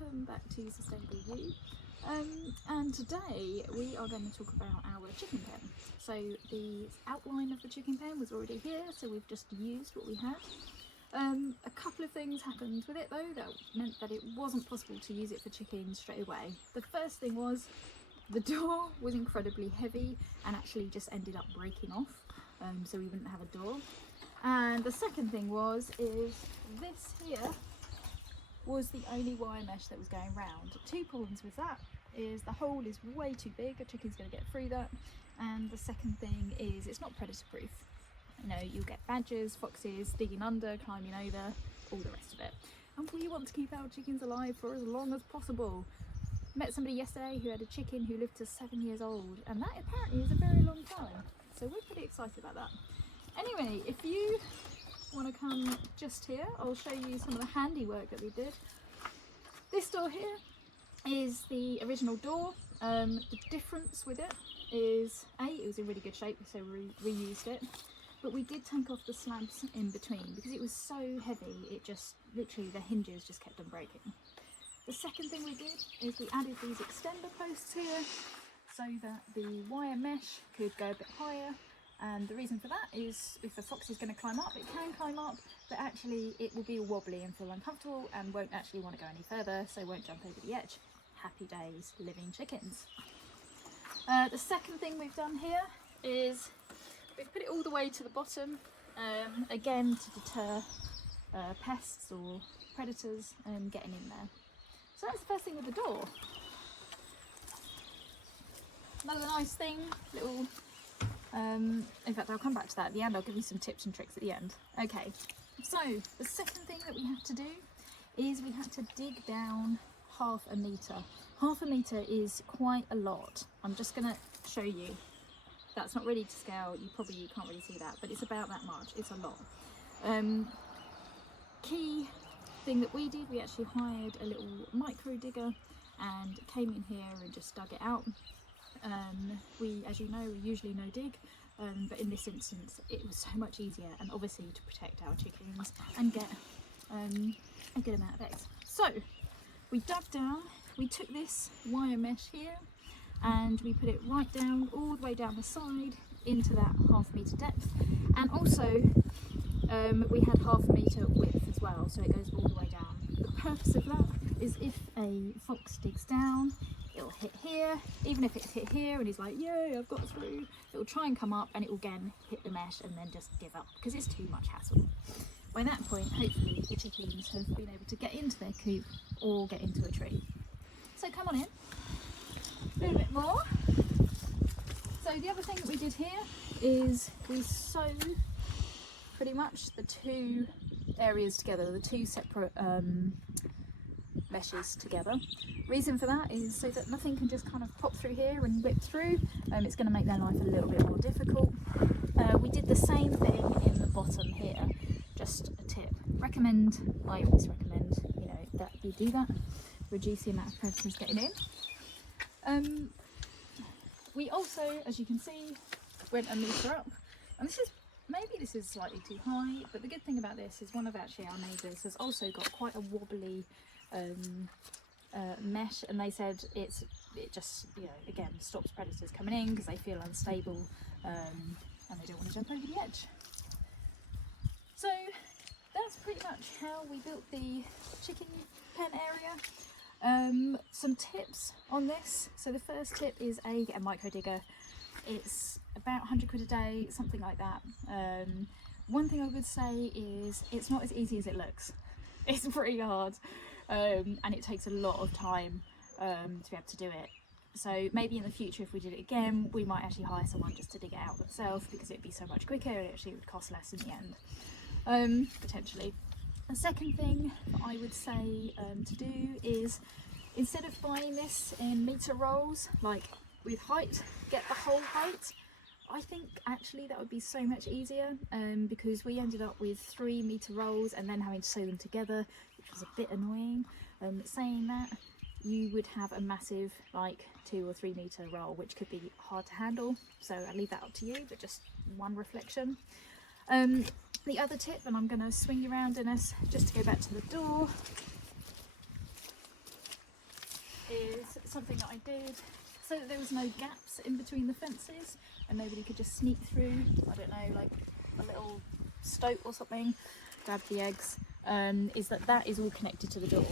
welcome back to Sustainable You. And today we are going to talk about our chicken pen. So the outline of the chicken pen was already here, so we've just used what we had. A couple of things happened with it though that meant that it wasn't possible to use it for chickens straight away. The first thing was the door was incredibly heavy and actually just ended up breaking off, so we wouldn't have a door. And the second thing is this here was the only wire mesh that was going round. Two problems with that is the hole is way too big, a chicken's going to get through that, and the second thing is it's not predator proof. You know, you'll get badgers, foxes digging under, climbing over, all the rest of it. And we want to keep our chickens alive for as long as possible. Met somebody yesterday who had a chicken who lived to 7 years old, and that apparently is a very long time, so we're pretty excited about that. Anyway, if you want to come just here, I'll show you some of the handiwork that we did. This door here is the original door. The difference with it is it was in really good shape, so we reused it, but we did take off the slabs in between because it was so heavy, it just literally the hinges just kept on breaking. The second thing we did is we added these extender posts here so that the wire mesh could go a bit higher. And the reason for that is if a fox is going to climb up, it can climb up, but actually it will be wobbly and feel uncomfortable and won't actually want to go any further, so won't jump over the edge. Happy days living chickens. The second thing we've done here is we've put it all the way to the bottom, again to deter pests or predators getting in there. So that's the first thing with the door. Another nice thing, little in fact I'll come back to that at the end. I'll give you some tips and tricks at the end. Okay, so the second thing that we had to do is we had to dig down half a metre. Half a metre is quite a lot. I'm just going to show you. That's not ready to scale, you can't really see that, but it's about that much. It's a lot. Key thing that we did, we actually hired a little micro digger and came in here and just dug it out. We, as you know, we usually no dig, but in this instance it was so much easier, and obviously to protect our chickens and get a good amount of eggs. So we dug down, we took this wire mesh here and we put it right down, all the way down the side into that ½ metre depth, and also we had ½ metre width as well, so it goes all the way down. The purpose of that is if a fox digs down, it'll hit here. Even if it's hit here and he's like, yay, I've got through, it'll try and come up and it will again hit the mesh and then just give up because it's too much hassle. By that point, hopefully the chickens have been able to get into their coop or get into a tree. So come on in, a little bit more. So the other thing that we did here is we sewed pretty much the two areas together, the two separate meshes together. Reason for that is so that nothing can just kind of pop through here and whip through. It's going to make their life a little bit more difficult. We did the same thing in the bottom here. Just a tip. I always recommend, you know, that you do that. Reduce the amount of predators getting in. We also, as you can see, went a metre up, and this is slightly too high, but the good thing about this is one of actually our neighbours has also got quite a wobbly mesh, and they said it just, you know, again stops predators coming in because they feel unstable and they don't want to jump over the edge. So that's pretty much how we built the chicken pen area. Some tips on this. So the first tip is get a micro digger. It's about 100 quid a day, something like that. One thing I would say is it's not as easy as it looks. It's pretty hard, and it takes a lot of time to be able to do it. So maybe in the future, if we did it again, we might actually hire someone just to dig it out themselves because it'd be so much quicker and actually it would cost less in the end, potentially. The second thing that I would say to do is, instead of buying this in metre rolls, like with height, get the whole height. I think actually that would be so much easier, because we ended up with 3 metre rolls and then having to sew them together, which was a bit annoying. Saying that, you would have a massive like 2 or 3 metre roll, which could be hard to handle, so I leave that up to you, but just one reflection. The other tip, and I'm going to swing you around in us just to go back to the door, is something that I did so that there was no gaps in between the fences and nobody could just sneak through, I don't know, like a little stoat or something, grab the eggs, is that is all connected to the door.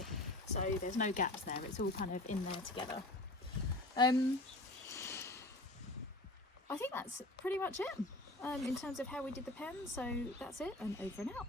So there's no gaps there, it's all kind of in there together. I think that's pretty much it in terms of how we did the pen, so that's it, and over and out.